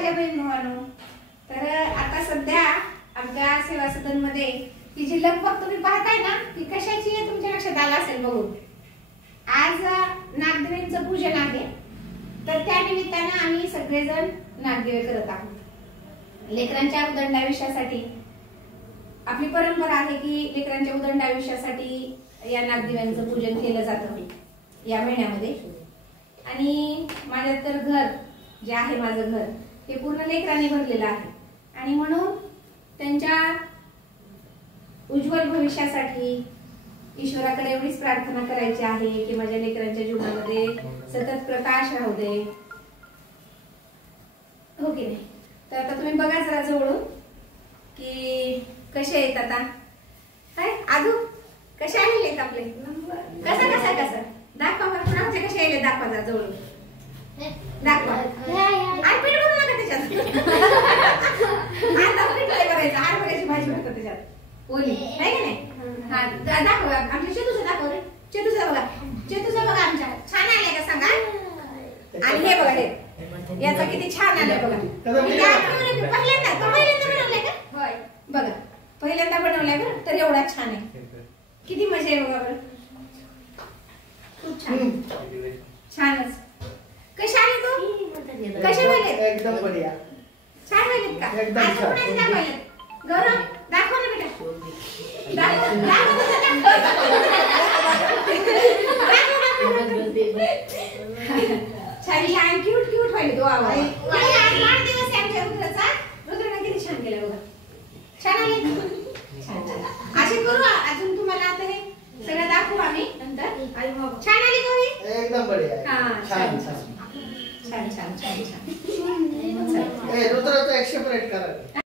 माझ्या बहीण भावांनो, तर आता सध्या आमच्या सेवा सदन मध्ये ही जी लगबग तुम्ही पाहताय ना, ती कशाची आहे तुमच्या लक्षात आलं असेल बघून. आज नागदेवींचं पूजन आहे, तर त्या निमित्ताने आम्ही सगळेजण नागदेवी करत आहोत. लेकरांच्या उदंड आयुष्यासाठी आपली परंपरा आहे की लेकरांच्या उदंड आयुष्यासाठी या नागदेव्यांचं पूजन केलं जातं या महिन्यामध्ये. आणि माझं तर घर जे आहे, माझं घर हे पूर्ण लेकरांनी भरलेलं आहे. आणि म्हणून त्यांच्या उज्ज्वल भविष्यासाठी ईश्वराकडे एवढीच प्रार्थना करायची आहे की माझ्या लेकरांच्या जीवनामध्ये सतत प्रकाश राहू दे, हो की नाही. तर आता तुम्ही बघा जरा जवळून की कसे आहेत आता. काय आजू कसे आलेले आहेत आपले, कसं कसं कसं दाखवा बरं, आमचे कसे आले दाखवा जरा जवळून, दाखवा. आणि पीठ बनवू नका त्याच्यात, आता पीठ काय करायचं, हरभऱ्याची भाजी बनवतो त्याच्यात ओली, आहे की नाही. हा दाखवा आमच्या चेतूचं, दाखव रे चेतूचं बघा, चेतूचं बघा आमच्या छान आलंय का सांगा. आणि हे बघा, हे याचा किती छान आलंय बघा. पहिल्यांदा बनवलंय का, बघा पहिल्यांदा बनवलंय बरं, तर एवढा छान आहे, किती मजा आहे बघा बरं, खूप छान, छानच. कसे आले तू, कसे बनले, एकदम बढिया, छान बनलेत का. एकदम आज छान. कोणाचे दाखवले, गौरव दाखव ना बेटा, छान छान क्यूट क्यूट व्हायला तो आवाज. आज वाढदिवस आहे आमच्या रुद्राचा, रुद्राने किती छान केलं बघा, छान आले, छान छान. असे करू अजून तुम्हाला आता हे सगळं दाखवू आम्ही नंतर. आणि मग छान आली का मी, एकदम बढिया, छान छान छान छान छान छान छान. ए रुद्राचं एक्सेपरेट करा.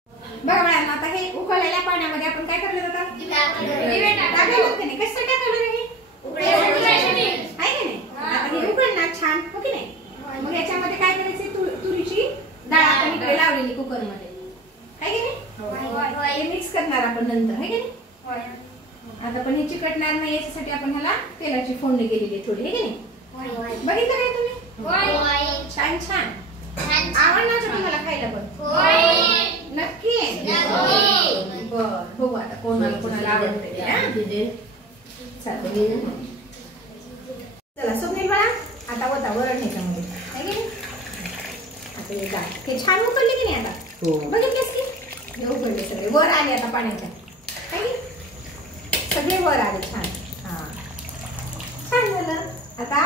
बघा मॅडम, आता हे उकळलेल्या पाण्यामध्ये आपण काय करलं जातं, टाकलं होतं नाही, कसं टाकलं नाही आहे की नाही. आता हे उकळणार छान, हो की नाही. मग याच्यामध्ये काय करायचं, तुरीची डाळ आपण इकडे लावलेली कुकर मध्ये, आहे की नाही. हे मिक्स करणार आपण नंतर, आहे की नाही. आता पण हे चिकटणार नाही याच्यासाठी आपण ह्याला तेलाची फोडणी केलेली आहे थोडी, आहे की नाही. बघितलं काय तुम्ही, छान छान आवडणार का तुम्हाला खायला पण, नक्की. बर बघू आता कोणाला कोणाला आवडते. चला स्वप्नील बाळा, आता होता वरण ह्याच्यामध्ये, आहे की नाही. आता हे डाळ हे छान उकळले की नाही, आता बघितलेस की हे उकळले सगळे, वर आले आता पाण्याच्या, आहे की सगळे वर आले, छान. हा छान झालं. आता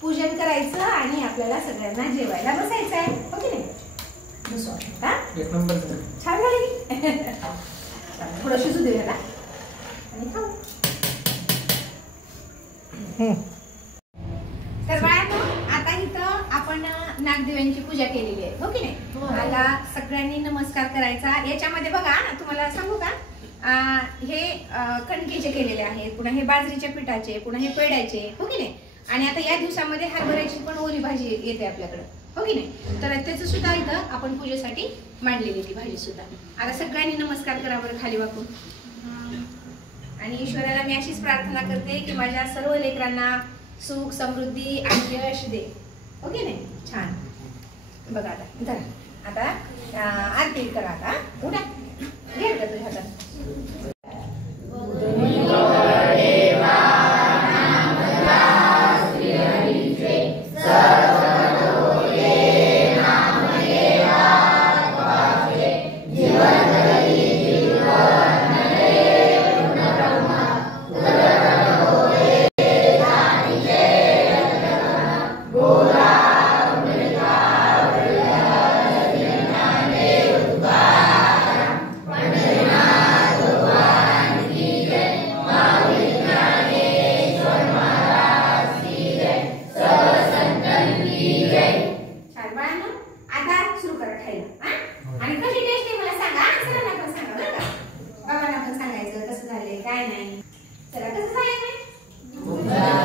पूजन करायचं आणि आपल्याला सगळ्यांना जेवायला बसायचं आहे, हो की नाही. बसू आता, एक नंबर छान झालं की. थोडं शिजू देऊया का आणि खाऊ. तर बाळांनो, आता इथं आपण नागदेवांची पूजा केलेली आहे, हो की नाही. मला सगळ्यांनी नमस्कार करायचा. याच्यामध्ये बघा तुम्हाला सांगू का, हे कणकेचे केलेले आहेत, पुन्हा हे बाजरीच्या पिठाचे, पुन्हा हे पेड्याचे, हो की नाही. आणि आता या दिवसामध्ये हरभऱ्याची पण ओली भाजी येते आपल्याकडे, हो की नाही. तर त्याचं सुद्धा इथं आपण पूजेसाठी मांडलेली ती भाजी सुद्धा. आता सगळ्यांनी नमस्कार करा बरं खाली वाकून. आणि ईश्वराला मी अशीच प्रार्थना करते की माझ्या सर्व लेकरांना सुख समृद्धी आणि यश दे, हो की नाही. छान बघा आता धरा, आता आरती करा. आता उडा घे का तुझ्या हातात. काय नाही. चला कसं झालं